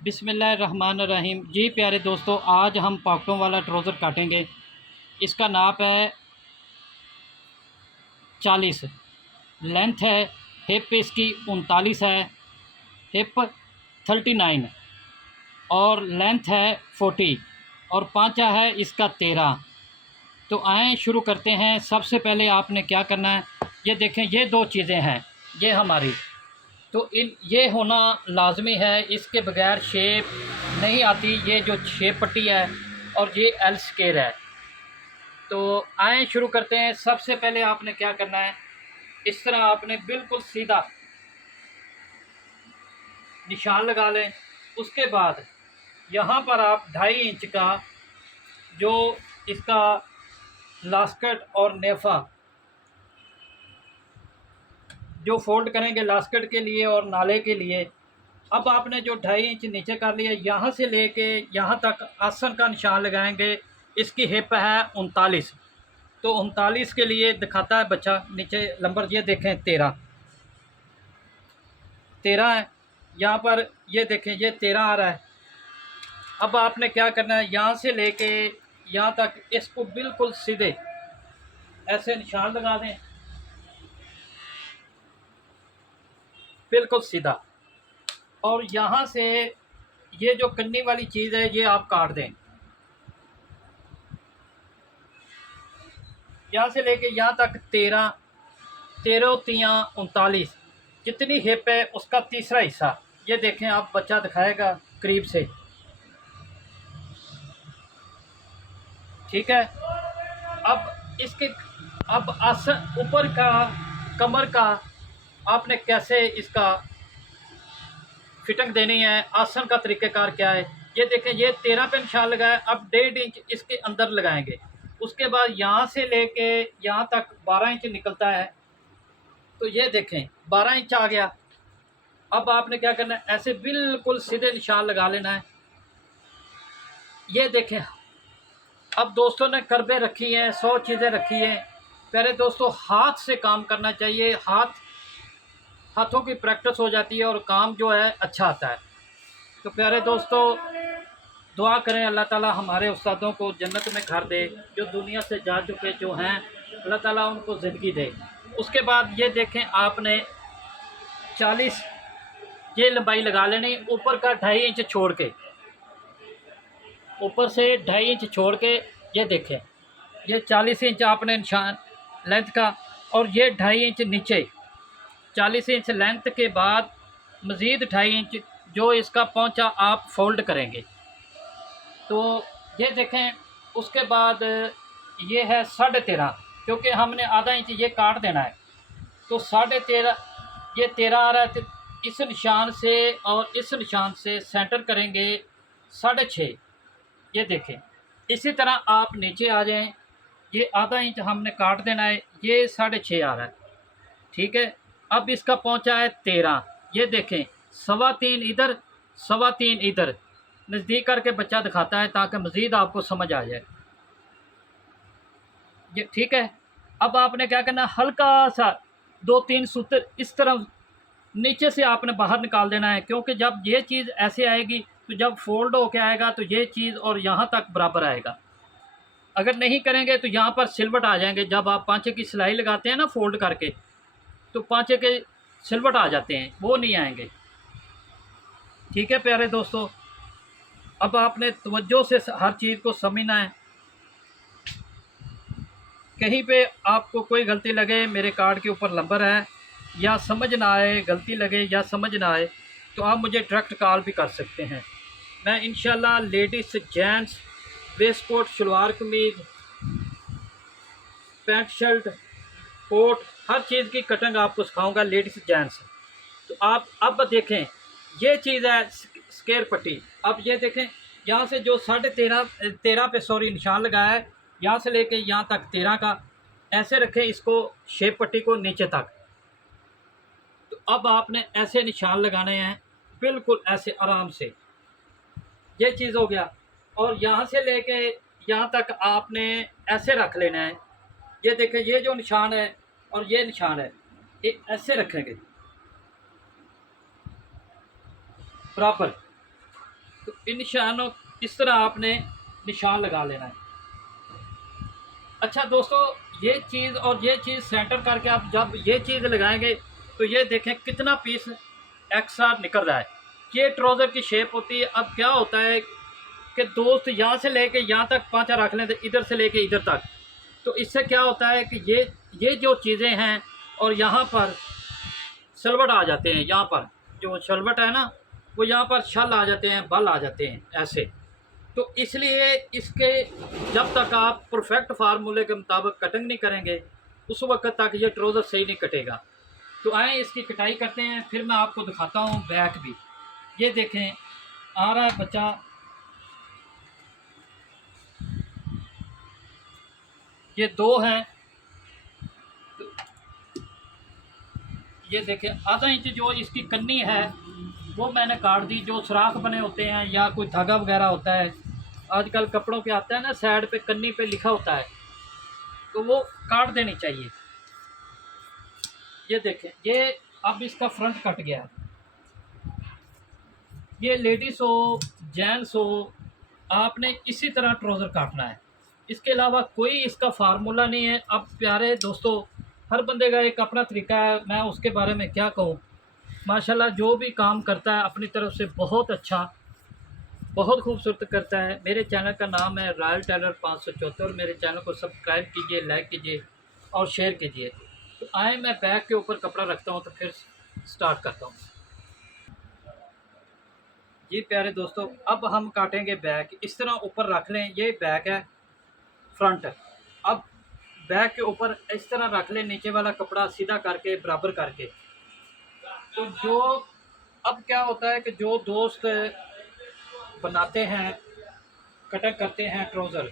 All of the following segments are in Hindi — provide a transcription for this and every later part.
बिस्मिल्लाहिर्रहमानिर्रहीम। जी प्यारे दोस्तों, आज हम पॉकेटों वाला ट्राउज़र काटेंगे। इसका नाप है 40, लेंथ है, हिप इसकी 39 है, हिप 39 और लेंथ है 40 और पाँचा है इसका 13। तो आएँ शुरू करते हैं। सबसे पहले आपने क्या करना है, ये देखें, ये दो चीज़ें हैं, ये हमारी, तो इन ये होना लाजमी है, इसके बगैर शेप नहीं आती। ये जो शेप पट्टी है और ये एल स्केयर है। तो आए शुरू करते हैं। सबसे पहले आपने क्या करना है, इस तरह आपने बिल्कुल सीधा निशान लगा लें। उसके बाद यहाँ पर आप 2.5 इंच का जो इसका लास्केट और नेफा जो फोल्ड करेंगे लास्केट के लिए और नाले के लिए, अब आपने जो 2.5 इंच नीचे कर लिया, यहाँ से लेके यहाँ तक आसन का निशान लगाएंगे। इसकी हिप है 39, तो 39 के लिए दिखाता है बच्चा नीचे नंबर, ये देखें 13 है यहाँ पर, ये देखें ये 13 आ रहा है। अब आपने क्या करना है, यहाँ से लेके यहाँ तक इसको बिल्कुल सीधे ऐसे निशान लगा दें, बिल्कुल सीधा। और यहाँ से ये जो कन्नी वाली चीज़ है ये आप काट दें। यहाँ से लेके यहाँ तक 13, 13 तियाँ 39, जितनी हिप है उसका तीसरा हिस्सा। ये देखें, आप बच्चा दिखाएगा करीब से, ठीक है। अब इसके अब आसन ऊपर का कमर का आपने कैसे इसका फिटिंग देनी है, आसन का तरीक़ेकार क्या है। ये देखें, ये 13 पे निशान लगाया, अब 1.5 इंच इसके अंदर लगाएंगे। उसके बाद यहाँ से लेके यहाँ तक 12 इंच निकलता है, तो ये देखें 12 इंच आ गया। अब आपने क्या करना है, ऐसे बिल्कुल सीधे निशान लगा लेना है। ये देखें, अब दोस्तों ने करबे रखी हैं, 100 चीज़ें रखी हैं। पहले दोस्तों हाथ से काम करना चाहिए, हाथों की प्रैक्टिस हो जाती है और काम जो है अच्छा आता है। तो प्यारे दोस्तों, दुआ करें अल्लाह ताला हमारे उस्तादों को जन्नत में घर दे, जो दुनिया से जा चुके जो हैं, अल्लाह ताला उनको ज़िंदगी दे। उसके बाद ये देखें, आपने 40 ये लंबाई लगा लेनी, ऊपर का 2.5 इंच छोड़ के, ऊपर से 2.5 इंच छोड़ के, ये देखें ये 40 इंच आपने निशान लेंथ का, और ये 2.5 इंच नीचे 40 इंच लेंथ के बाद मज़ीद 2.5 इंच जो इसका पहुंचा आप फोल्ड करेंगे। तो ये देखें, उसके बाद ये है 13.5, क्योंकि हमने आधा इंच ये काट देना है, तो 13.5 ये 13 आ रहा है। तो इस निशान से और इस निशान से सेंटर करेंगे 6.5। ये देखें, इसी तरह आप नीचे आ जाएं, ये आधा इंच हमने काट देना है, ये 6.5 आ रहा है, ठीक है। अब इसका पहुंचा है 13। ये देखें, 3.25 इधर, 3.25 इधर, नज़दीक करके बच्चा दिखाता है ताकि मज़ीद आपको समझ आ जाए। ये ठीक है। अब आपने क्या करना, हल्का सा 2-3 सूत्र इस तरह नीचे से आपने बाहर निकाल देना है, क्योंकि जब ये चीज़ ऐसे आएगी तो जब फोल्ड होके आएगा तो ये चीज़ और यहाँ तक बराबर आएगा। अगर नहीं करेंगे तो यहाँ पर सिलवट आ जाएंगे। जब आप पाँचे की सिलाई लगाते हैं ना फोल्ड करके, तो पाँचे के सिलवट आ जाते हैं, वो नहीं आएंगे, ठीक है प्यारे दोस्तों। अब आपने तवज्जो से हर चीज़ को समझना है। कहीं पे आपको कोई गलती लगे, मेरे कार्ड के ऊपर नंबर है, या समझ ना आए, गलती लगे या समझ ना आए, तो आप मुझे डायरेक्ट कॉल भी कर सकते हैं। मैं इंशाल्लाह लेडीज़, जेंट्स, वेस्ट कोट, शलवार कमीज, पैंट शर्ट, कोट, हर चीज़ की कटिंग आपको सिखाऊंगा, लेडीज़ जेंट्स। तो आप अब देखें, ये चीज़ है स्केयर पट्टी। अब ये देखें, यहाँ से जो 13.5 पे निशान लगाया है, यहाँ से लेके यहाँ तक 13 का, ऐसे रखें इसको, शेप पट्टी को नीचे तक। तो अब आपने ऐसे निशान लगाने हैं, बिल्कुल ऐसे आराम से, ये चीज़ हो गया। और यहाँ से लेके यहाँ तक आपने ऐसे रख लेना है। ये देखें, ये जो निशान है और ये निशान है, ये ऐसे रखेंगे बराबर। तो इन निशानों इस तरह आपने निशान लगा लेना है। अच्छा दोस्तों, ये चीज़ और ये चीज़ सेंटर करके आप जब ये चीज़ लगाएंगे तो ये देखें कितना पीस एक्स्ट्रा निकल रहा है। ये ट्राउज़र की शेप होती है। अब क्या होता है कि दोस्त यहाँ से लेके यहाँ तक पाँचा रख लें, तो इधर से लेके इधर तक, तो इससे क्या होता है कि ये जो चीज़ें हैं और यहाँ पर सलवट आ जाते हैं, यहाँ पर जो सलवट है ना वो यहाँ पर छल आ जाते हैं, बल आ जाते हैं ऐसे। तो इसलिए इसके जब तक आप परफेक्ट फार्मूले के मुताबिक कटिंग नहीं करेंगे उस वक्त तक ये ट्राउज़र सही नहीं कटेगा। तो आए इसकी कटाई करते हैं, फिर मैं आपको दिखाता हूँ बैक भी। ये देखें आ रहा है बच्चा, ये दो हैं। तो ये देखें आधा इंच जो इसकी कन्नी है वो मैंने काट दी। जो सुराख बने होते हैं या कोई धागा वगैरह होता है, आजकल कपड़ों पे आता है ना, साइड पे कन्नी पे लिखा होता है, तो वो काट देनी चाहिए। ये देखें, ये अब इसका फ्रंट कट गया है। ये लेडीज़ हो जेंट्स हो, आपने इसी तरह ट्राउज़र काटना है। इसके अलावा कोई इसका फार्मूला नहीं है। अब प्यारे दोस्तों, हर बंदे का एक अपना तरीका है, मैं उसके बारे में क्या कहूँ। माशाल्लाह जो भी काम करता है अपनी तरफ से बहुत अच्छा, बहुत खूबसूरत करता है। मेरे चैनल का नाम है रॉयल टेलर 574। मेरे चैनल को सब्सक्राइब कीजिए, लाइक कीजिए और शेयर कीजिए। तो आए मैं बैक के ऊपर कपड़ा रखता हूँ तो फिर स्टार्ट करता हूँ। जी प्यारे दोस्तों, अब हम काटेंगे बैक। इस तरह ऊपर रख लें, ये बैक है, फ्रंट। अब बैक के ऊपर इस तरह रख लें, नीचे वाला कपड़ा सीधा करके बराबर करके। तो जो अब क्या होता है कि जो दोस्त बनाते हैं, कटिंग करते हैं ट्राउज़र,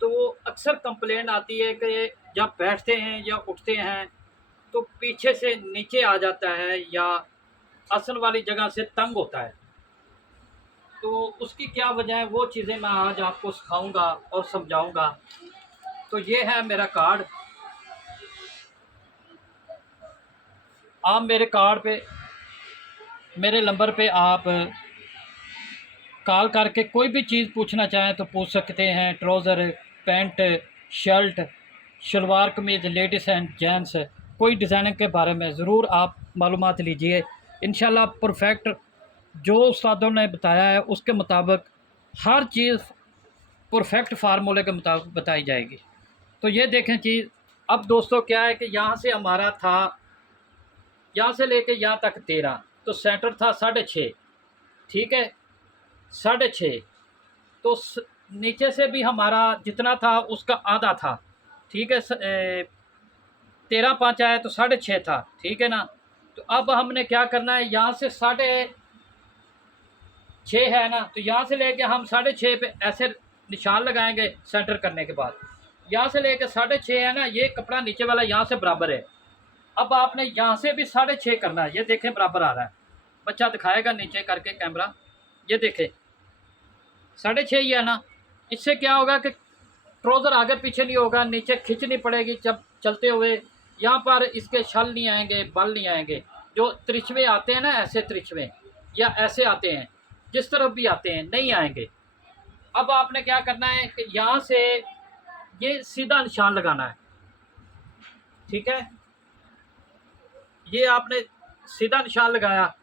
तो वो अक्सर कंप्लेंट आती है कि जब बैठते हैं या उठते हैं तो पीछे से नीचे आ जाता है या आसन वाली जगह से तंग होता है। तो उसकी क्या वजह है, वो चीज़ें मैं आज आपको सिखाऊंगा और समझाऊंगा। तो ये है मेरा कार्ड। आप मेरे कार्ड पे, मेरे नंबर पे आप कॉल करके कोई भी चीज़ पूछना चाहें तो पूछ सकते हैं। Trouser, pant, shirt, salwar kameez, ladies and gents, कोई डिज़ाइनिंग के बारे में ज़रूर आप मालूमात लीजिए। इंशाल्लाह परफेक्ट जो उस्तादों ने बताया है उसके मुताबिक हर चीज़ परफेक्ट फार्मूले के मुताबिक बताई जाएगी। तो ये देखें चीज़। अब दोस्तों क्या है कि यहाँ से हमारा था, यहाँ से लेके यहाँ तक 13, तो सेंटर था 6.5, ठीक है, 6.5। तो नीचे से भी हमारा जितना था उसका आधा था, ठीक है। 13 5 आया तो 6.5 था, ठीक है ना। तो अब हमने क्या करना है, यहाँ से 6.5 है ना, तो यहाँ से लेके हम 6.5 पे ऐसे निशान लगाएंगे। सेंटर करने के बाद यहाँ से लेके 6.5 है ना, ये कपड़ा नीचे वाला यहाँ से बराबर है। अब आपने यहाँ से भी 6.5 करना है। ये देखें बराबर आ रहा है, बच्चा दिखाएगा नीचे करके कैमरा। ये देखें 6.5 ही है ना। इससे क्या होगा कि ट्राउज़र आगे पीछे नहीं होगा, नीचे खींचनी पड़ेगी जब चलते हुए। यहाँ पर इसके छल नहीं आएंगे, बल नहीं आएंगे। जो त्रिछवे आते हैं ना, ऐसे त्रिछवे या ऐसे आते हैं, जिस तरफ भी आते हैं, नहीं आएंगे। अब आपने क्या करना है कि यहाँ से ये सीधा निशान लगाना है, ठीक है। ये आपने सीधा निशान लगाया,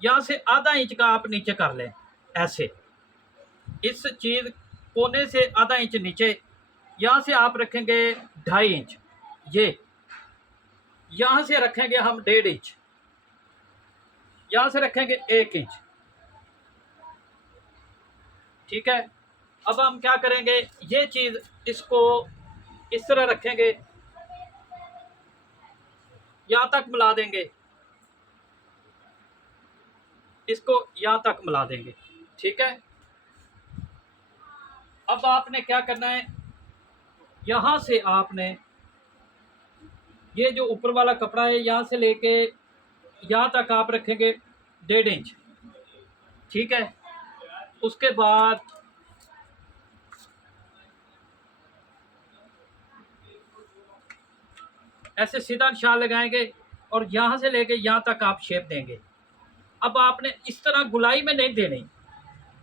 यहाँ से आधा इंच का आप नीचे कर लें ऐसे। इस चीज़ कोने से आधा इंच नीचे, यहाँ से आप रखेंगे 2.5 इंच, ये यहाँ से रखेंगे हम 1.5 इंच, यहाँ से रखेंगे 1 इंच, ठीक है। अब हम क्या करेंगे, ये चीज़ इसको इस तरह रखेंगे, यहाँ तक मिला देंगे, इसको यहाँ तक मिला देंगे, ठीक है। अब आपने क्या करना है, यहाँ से आपने ये जो ऊपर वाला कपड़ा है यहाँ से लेके यहाँ तक आप रखेंगे 1.5 इंच, ठीक है। उसके बाद ऐसे सीधा निशान लगाएंगे और यहाँ से लेके यहाँ तक आप शेप देंगे। अब आपने इस तरह गुलाई में नहीं देनी,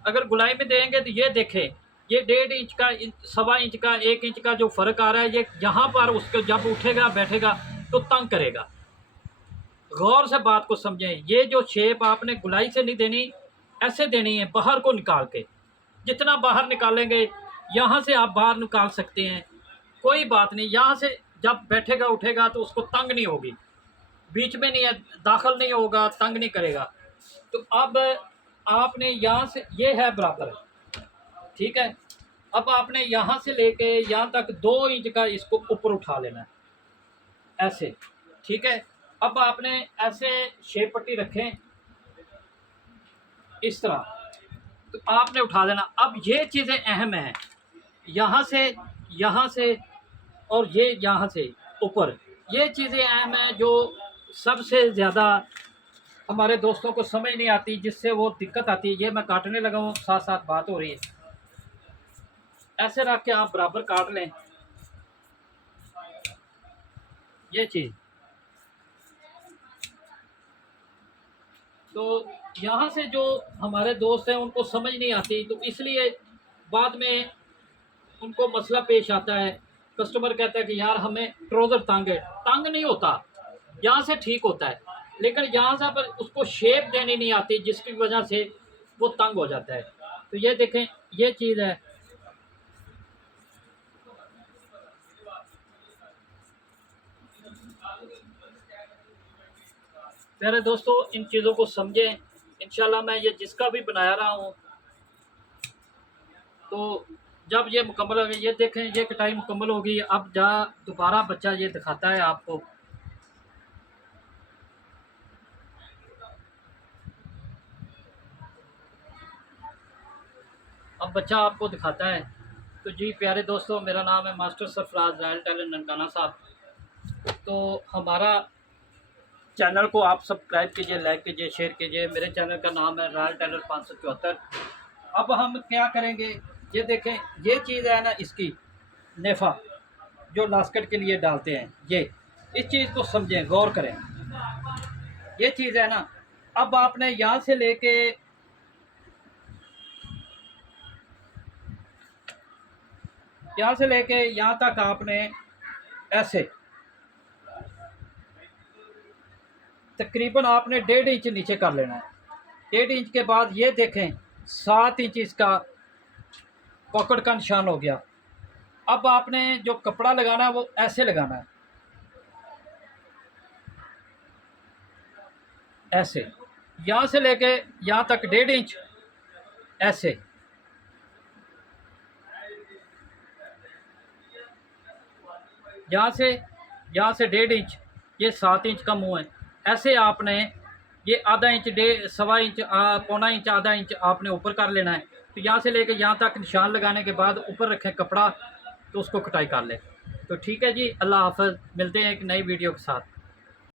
अगर गुलाई में देंगे तो ये देखें, ये 1.5 इंच का, 1.25 इंच का, 1 इंच का जो फ़र्क आ रहा है, ये यहाँ पर उसको जब उठेगा बैठेगा तो तंग करेगा। गौर से बात को समझें। ये जो शेप आपने गुलाई से नहीं देनी, ऐसे देनी है बाहर को निकाल के। जितना बाहर निकालेंगे, यहाँ से आप बाहर निकाल सकते हैं, कोई बात नहीं। यहाँ से जब बैठेगा उठेगा तो उसको तंग नहीं होगी, बीच में नहीं है, दाखिल नहीं होगा, तंग नहीं करेगा। तो अब आपने यहाँ से, ये है बराबर, ठीक है। अब आपने यहाँ से लेके यहाँ तक 2 इंच का इसको ऊपर उठा लेना है, ऐसे, ठीक है। अब आपने ऐसे शेप पट्टी रखें इस तरह, तो आपने उठा लेना। अब ये चीज़ें अहम हैं, यहाँ से और ये यहाँ से ऊपर, ये चीज़ें अहम हैं जो सबसे ज़्यादा हमारे दोस्तों को समझ नहीं आती, जिससे वो दिक्कत आती है। ये मैं काटने लगा हूँ, साथ साथ बात हो रही है। ऐसे रख के आप बराबर काट लें ये चीज़। तो यहाँ से जो हमारे दोस्त हैं उनको समझ नहीं आती, तो इसलिए बाद में उनको मसला पेश आता है। कस्टमर कहता है कि यार हमें ट्राउज़र तंग है। तंग नहीं होता, यहाँ से ठीक होता है, लेकिन यहाँ से पर उसको शेप देनी नहीं आती, जिसकी वजह से वो तंग हो जाता है। तो ये देखें, ये चीज़ है। मेरे दोस्तों, इन चीज़ों को समझें। इंशाल्लाह मैं ये जिसका भी बना रहा हूँ, तो जब ये मुकम्मल हो गई, ये देखें, ये कटाई मुकम्मल होगी। अब दोबारा बच्चा ये दिखाता है आपको, अब बच्चा आपको दिखाता है। तो जी प्यारे दोस्तों, मेरा नाम है master Sarfaraz royal tailor Nankana Sahib. तो हमारा चैनल को आप सब्सक्राइब कीजिए, लाइक कीजिए, शेयर कीजिए। मेरे चैनल का नाम है रॉयल टेलर 574। अब हम क्या करेंगे, ये देखें, ये चीज़ है ना इसकी नेफा, जो लास्केट के लिए डालते हैं, ये इस चीज़ को समझें, गौर करें। ये चीज़ है ना, अब आपने यहाँ से लेके यहाँ तक आपने ऐसे तकरीबन आपने 1.5 इंच नीचे कर लेना है। 1.5 इंच के बाद ये देखें 7 इंच इसका पकड़ का निशान हो गया। अब आपने जो कपड़ा लगाना है वो ऐसे लगाना है, ऐसे, यहाँ से लेके यहाँ तक 1.5 इंच, ऐसे, यहाँ से 1.5 इंच, ये 7 इंच का मुंह है। ऐसे आपने ये आधा इंच, 1.25 इंच, 1.25 इंच, आधा इंच आपने ऊपर कर लेना है। तो यहाँ से लेके यहाँ तक निशान लगाने के बाद ऊपर रखें कपड़ा, तो उसको कटाई कर लें। तो ठीक है जी, अल्लाह हाफ़िज़, मिलते हैं एक नई वीडियो के साथ।